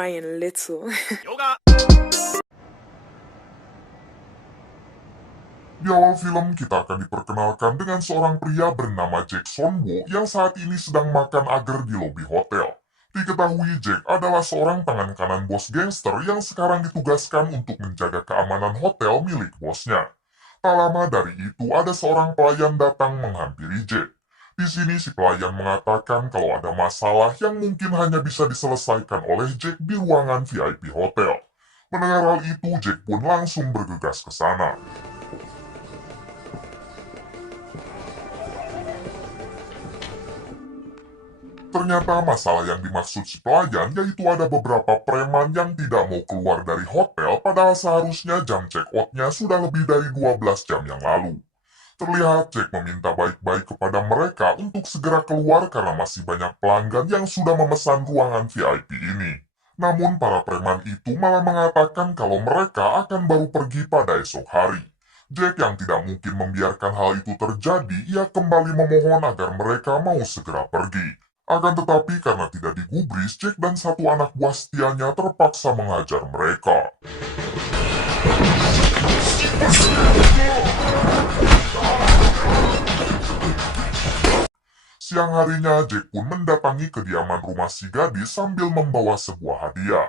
crying little. Di awal film, kita akan diperkenalkan dengan seorang pria bernama Jack Sonwo yang saat ini sedang makan agar di lobi hotel. Diketahui Jack adalah seorang tangan kanan bos gangster yang sekarang ditugaskan untuk menjaga keamanan hotel milik bosnya. Tak lama dari itu, ada seorang pelayan datang menghampiri Jack. Di sini si pelayan mengatakan kalau ada masalah yang mungkin hanya bisa diselesaikan oleh Jack di ruangan VIP hotel. Mendengar hal itu, Jack pun langsung bergegas ke sana. Ternyata masalah yang dimaksud si pelayan yaitu ada beberapa preman yang tidak mau keluar dari hotel padahal seharusnya jam check out-nya sudah lebih dari 12 jam yang lalu. Terlihat Jack meminta baik-baik kepada mereka untuk segera keluar karena masih banyak pelanggan yang sudah memesan ruangan VIP ini. Namun para preman itu malah mengatakan kalau mereka akan baru pergi pada esok hari. Jack yang tidak mungkin membiarkan hal itu terjadi, ia kembali memohon agar mereka mau segera pergi. Akan tetapi karena tidak digubris, Jack dan satu anak buah setianya terpaksa menghajar mereka. Siang harinya, Jack pun mendatangi kediaman rumah si gadis sambil membawa sebuah hadiah.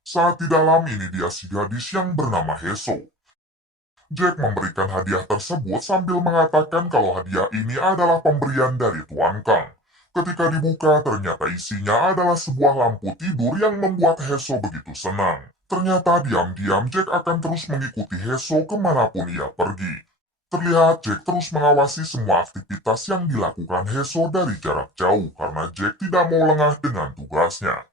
Saat di dalam ini dia si gadis yang bernama Heso. Jack memberikan hadiah tersebut sambil mengatakan kalau hadiah ini adalah pemberian dari Tuan Kang. Ketika dibuka, ternyata isinya adalah sebuah lampu tidur yang membuat Heso begitu senang. Ternyata diam-diam Jack akan terus mengikuti Heso kemanapun ia pergi. Terlihat Jack terus mengawasi semua aktivitas yang dilakukan Heso dari jarak jauh karena Jack tidak mau lengah dengan tugasnya.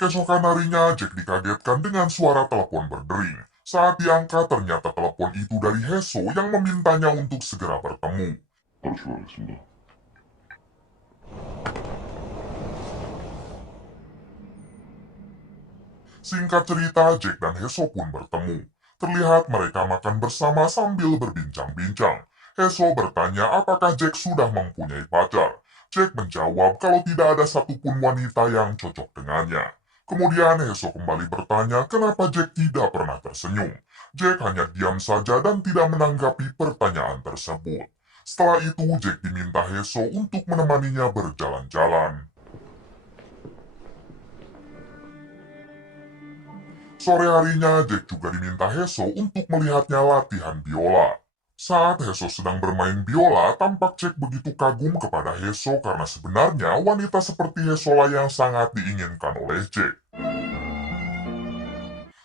Keesokan harinya, Jack dikagetkan dengan suara telepon berdering. Saat diangkat, ternyata telepon itu dari Heso yang memintanya untuk segera bertemu. Singkat cerita, Jack dan Heso pun bertemu. Terlihat mereka makan bersama sambil berbincang-bincang. Heso bertanya apakah Jack sudah mempunyai pacar. Jack menjawab kalau tidak ada satupun wanita yang cocok dengannya. Kemudian Heso kembali bertanya kenapa Jack tidak pernah tersenyum. Jack hanya diam saja dan tidak menanggapi pertanyaan tersebut. Setelah itu, Jack diminta Heso untuk menemaninya berjalan-jalan. Sore harinya, Jack juga diminta Heso untuk melihatnya latihan biola. Saat Heso sedang bermain biola, tampak Jack begitu kagum kepada Heso karena sebenarnya wanita seperti Hesolah yang sangat diinginkan oleh Jack.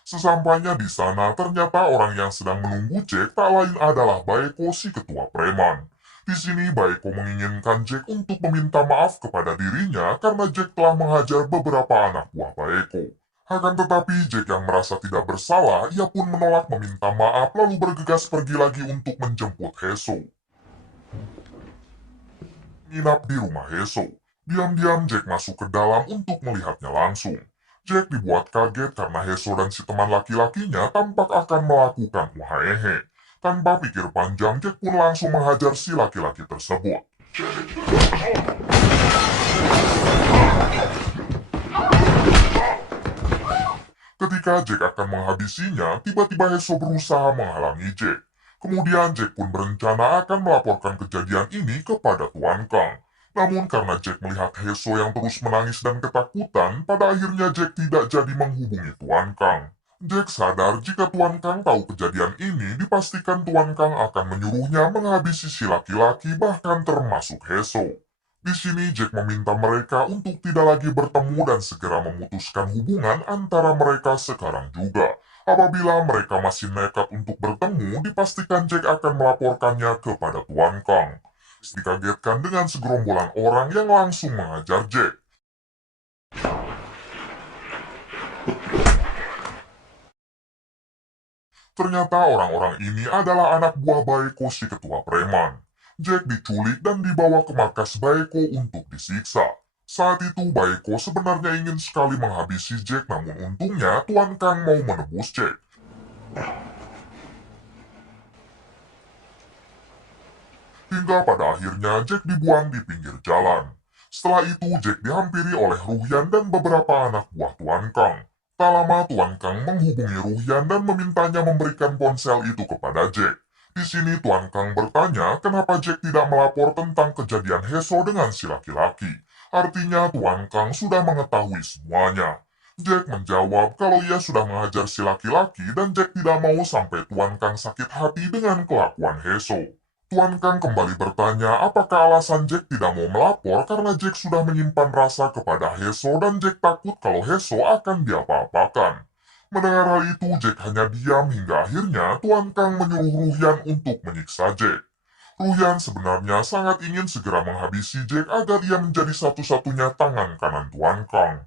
Sesampainya di sana, ternyata orang yang sedang menunggu Jack tak lain adalah Baeko si ketua preman. Di sini Baeko menginginkan Jack untuk meminta maaf kepada dirinya karena Jack telah menghajar beberapa anak buah Baeko. Akan tetapi Jack yang merasa tidak bersalah, ia pun menolak meminta maaf lalu bergegas pergi lagi untuk menjemput Heso. Menginap di rumah Heso. Diam-diam Jack masuk ke dalam untuk melihatnya langsung. Jack dibuat kaget karena Heso dan si teman laki-lakinya tampak akan melakukan wahehe. Tanpa pikir panjang, Jack pun langsung menghajar si laki-laki tersebut. Ketika Jack akan menghabisinya, tiba-tiba Heso berusaha menghalangi Jack. Kemudian Jack pun berencana akan melaporkan kejadian ini kepada Tuan Kang. Namun karena Jack melihat Heso yang terus menangis dan ketakutan, pada akhirnya Jack tidak jadi menghubungi Tuan Kang. Jack sadar jika Tuan Kang tahu kejadian ini, dipastikan Tuan Kang akan menyuruhnya menghabisi si laki-laki bahkan termasuk Heso. Di sini Jack meminta mereka untuk tidak lagi bertemu dan segera memutuskan hubungan antara mereka sekarang juga. Apabila mereka masih nekat untuk bertemu, dipastikan Jack akan melaporkannya kepada Tuan Kang. Dikagetkan dengan segerombolan orang yang langsung menghajar Jack. Ternyata orang-orang ini adalah anak buah Baeko si ketua preman. Jack diculik dan dibawa ke markas Baeko untuk disiksa. Saat itu Baeko sebenarnya ingin sekali menghabisi Jack, namun untungnya Tuan Kang mau menebus Jack. Hingga pada akhirnya Jack dibuang di pinggir jalan. Setelah itu Jack dihampiri oleh Ruhyan dan beberapa anak buah Tuan Kang. Tak lama Tuan Kang menghubungi Ruhyan dan memintanya memberikan ponsel itu kepada Jack. Di sini Tuan Kang bertanya kenapa Jack tidak melapor tentang kejadian Heso dengan si laki-laki. Artinya Tuan Kang sudah mengetahui semuanya. Jack menjawab kalau ia sudah mengajar si laki-laki dan Jack tidak mau sampai Tuan Kang sakit hati dengan kelakuan Heso. Tuan Kang kembali bertanya apakah alasan Jack tidak mau melapor karena Jack sudah menyimpan rasa kepada Heso dan Jack takut kalau Heso akan diapa-apakan. Mendengar hal itu Jack hanya diam hingga akhirnya Tuan Kang menyuruh Ruhyan untuk menyiksa Jack. Ruhyan sebenarnya sangat ingin segera menghabisi Jack agar ia menjadi satu-satunya tangan kanan Tuan Kang.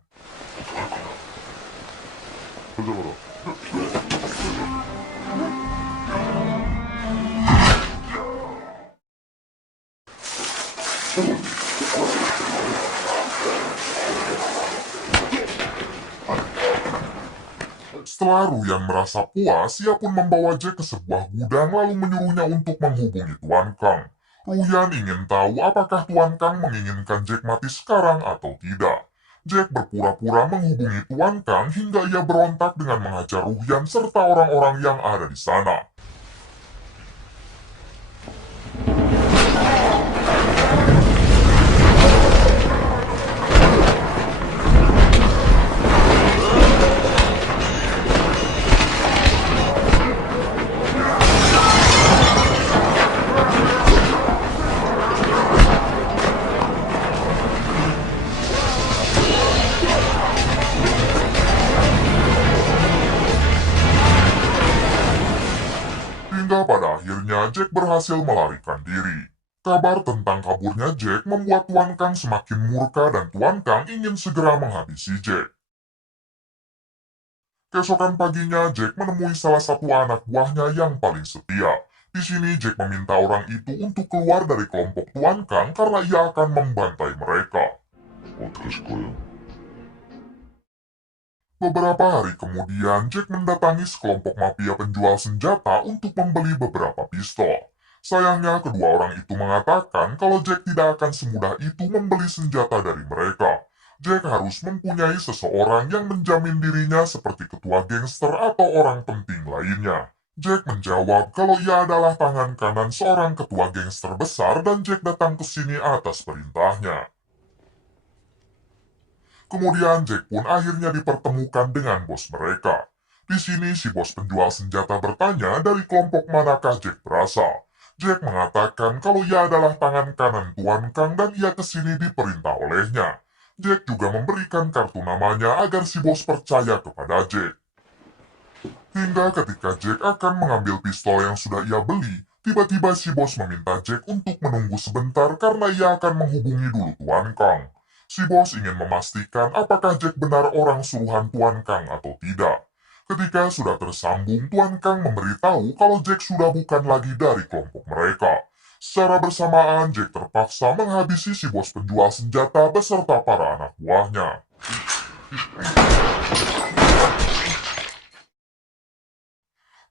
Setelah Ruhyan merasa puas, ia pun membawa Jack ke sebuah gudang lalu menyuruhnya untuk menghubungi Tuan Kang. Ruhyan ingin tahu apakah Tuan Kang menginginkan Jack mati sekarang atau tidak. Jack berpura-pura menghubungi Tuan Kang hingga ia berontak dengan menghajar Ruhyan serta orang-orang yang ada di sana. Hingga pada akhirnya Jack berhasil melarikan diri. Kabar tentang kaburnya Jack membuat Tuan Kang semakin murka dan Tuan Kang ingin segera menghabisi Jack. Keesokan paginya Jack menemui salah satu anak buahnya yang paling setia. Di sini Jack meminta orang itu untuk keluar dari kelompok Tuan Kang karena ia akan membantai mereka. Beberapa hari kemudian, Jack mendatangi sekelompok mafia penjual senjata untuk membeli beberapa pistol. Sayangnya, kedua orang itu mengatakan kalau Jack tidak akan semudah itu membeli senjata dari mereka. Jack harus mempunyai seseorang yang menjamin dirinya seperti ketua gangster atau orang penting lainnya. Jack menjawab kalau ia adalah tangan kanan seorang ketua gangster besar dan Jack datang ke sini atas perintahnya. Kemudian Jack pun akhirnya dipertemukan dengan bos mereka. Di sini si bos penjual senjata bertanya dari kelompok manakah Jack berasal. Jack mengatakan kalau ia adalah tangan kanan Tuan Kang dan ia kesini diperintah olehnya. Jack juga memberikan kartu namanya agar si bos percaya kepada Jack. Hingga ketika Jack akan mengambil pistol yang sudah ia beli, tiba-tiba si bos meminta Jack untuk menunggu sebentar karena ia akan menghubungi dulu Tuan Kang. Si bos ingin memastikan apakah Jack benar orang suruhan Tuan Kang atau tidak. Ketika sudah tersambung, Tuan Kang memberitahu kalau Jack sudah bukan lagi dari kelompok mereka. Secara bersamaan, Jack terpaksa menghabisi si bos penjual senjata beserta para anak buahnya.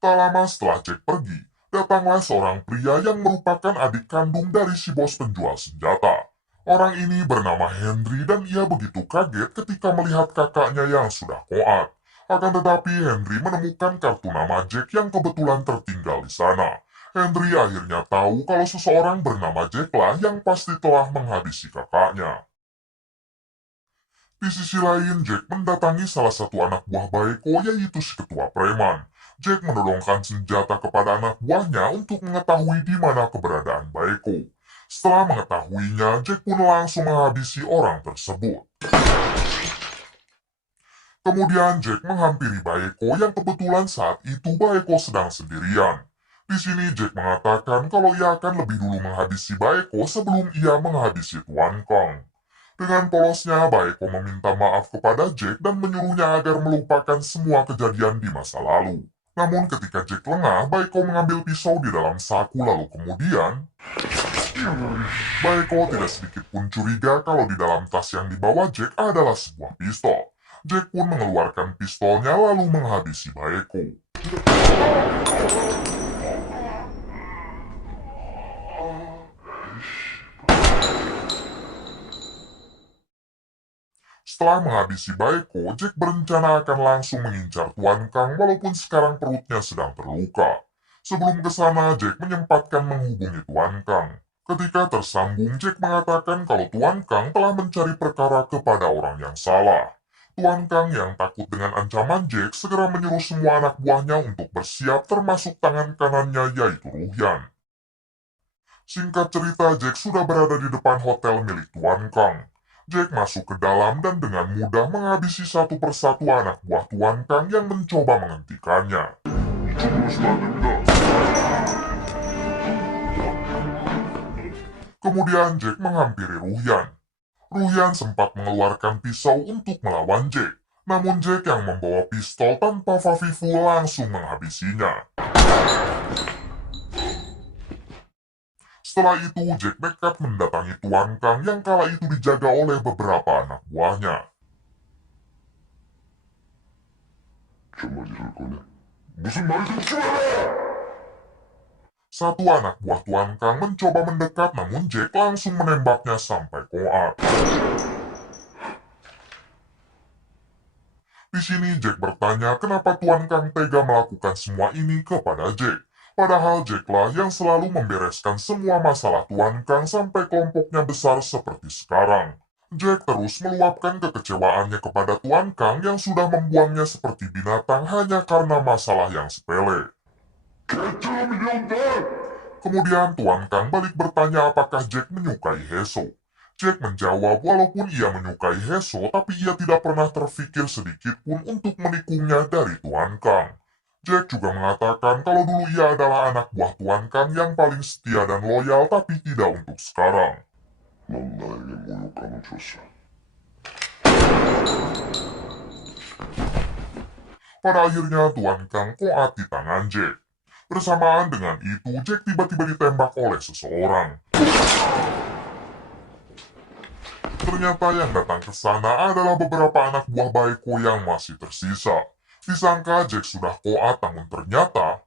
Tak lama setelah Jack pergi, datanglah seorang pria yang merupakan adik kandung dari si bos penjual senjata. Orang ini bernama Henry dan ia begitu kaget ketika melihat kakaknya yang sudah koat. Akan tetapi Henry menemukan kartu nama Jack yang kebetulan tertinggal di sana. Henry akhirnya tahu kalau seseorang bernama Jack lah yang pasti telah menghabisi kakaknya. Di sisi lain, Jack mendatangi salah satu anak buah Baeko yaitu si ketua preman. Jack menodongkan senjata kepada anak buahnya untuk mengetahui di mana keberadaan Baeko. Setelah mengetahuinya, Jack pun langsung menghabisi orang tersebut. Kemudian Jack menghampiri Baeko yang kebetulan saat itu Baeko sedang sendirian. Di sini Jack mengatakan kalau ia akan lebih dulu menghabisi Baeko sebelum ia menghabisi Tuan Kang. Dengan polosnya, Baeko meminta maaf kepada Jack dan menyuruhnya agar melupakan semua kejadian di masa lalu. Namun ketika Jack lengah, Baeko mengambil pisau di dalam saku lalu kemudian Baeko tidak sedikit pun curiga kalau di dalam tas yang dibawa Jack adalah sebuah pistol. Jack pun mengeluarkan pistolnya lalu menghabisi Baeko. Setelah menghabisi Baeko, Jack berencana akan langsung mengincar Tuan Kang walaupun sekarang perutnya sedang terluka. Sebelum ke sana, Jack menyempatkan menghubungi Tuan Kang. Ketika tersambung, Jack mengatakan kalau Tuan Kang telah mencari perkara kepada orang yang salah. Tuan Kang yang takut dengan ancaman Jack segera menyuruh semua anak buahnya untuk bersiap termasuk tangan kanannya yaitu Ruhyan. Singkat cerita, Jack sudah berada di depan hotel milik Tuan Kang. Jack masuk ke dalam dan dengan mudah menghabisi satu persatu anak buah Tuan Kang yang mencoba menghentikannya. Kemudian Jack menghampiri Ruhyan. Ruhyan sempat mengeluarkan pisau untuk melawan Jack. Namun Jack yang membawa pistol tanpa Fafifu langsung menghabisinya. Setelah itu, Jack nekat mendatangi Tuan Kang yang kala itu dijaga oleh beberapa anak buahnya. Satu anak buah Tuan Kang mencoba mendekat namun Jack langsung menembaknya sampai koat. Di sini Jack bertanya kenapa Tuan Kang tega melakukan semua ini kepada Jack. Padahal Jacklah yang selalu membereskan semua masalah Tuan Kang sampai kelompoknya besar seperti sekarang. Jack terus meluapkan kekecewaannya kepada Tuan Kang yang sudah membuangnya seperti binatang hanya karena masalah yang sepele. Kemudian Tuan Kang balik bertanya apakah Jack menyukai Heso. Jack menjawab walaupun ia menyukai Heso, tapi ia tidak pernah terfikir sedikit pun untuk menikungnya dari Tuan Kang. Jack juga mengatakan kalau dulu ia adalah anak buah Tuan Kang yang paling setia dan loyal, tapi tidak untuk sekarang. Pada akhirnya Tuan Kang koat di tangan Jack. Bersamaan dengan itu, Jack tiba-tiba ditembak oleh seseorang. Ternyata yang datang ke sana adalah beberapa anak buah Baeko yang masih tersisa. Disangka Jack sudah koat, namun ternyata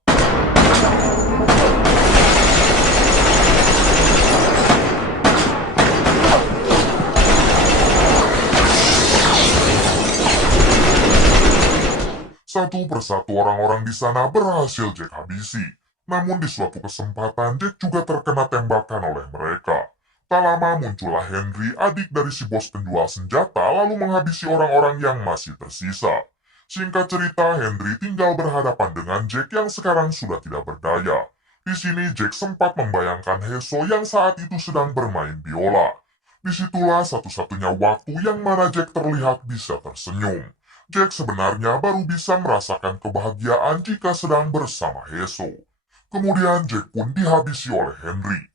satu persatu orang-orang di sana berhasil Jack habisi. Namun di suatu kesempatan Jack juga terkena tembakan oleh mereka. Tak lama muncullah Henry, adik dari si bos penjual senjata, lalu menghabisi orang-orang yang masih tersisa. Singkat cerita, Henry tinggal berhadapan dengan Jack yang sekarang sudah tidak berdaya. Di sini Jack sempat membayangkan Heso yang saat itu sedang bermain biola. Disitulah satu-satunya waktu yang mana Jack terlihat bisa tersenyum. Jack sebenarnya baru bisa merasakan kebahagiaan jika sedang bersama Heso. Kemudian Jack pun dihabisi oleh Henry.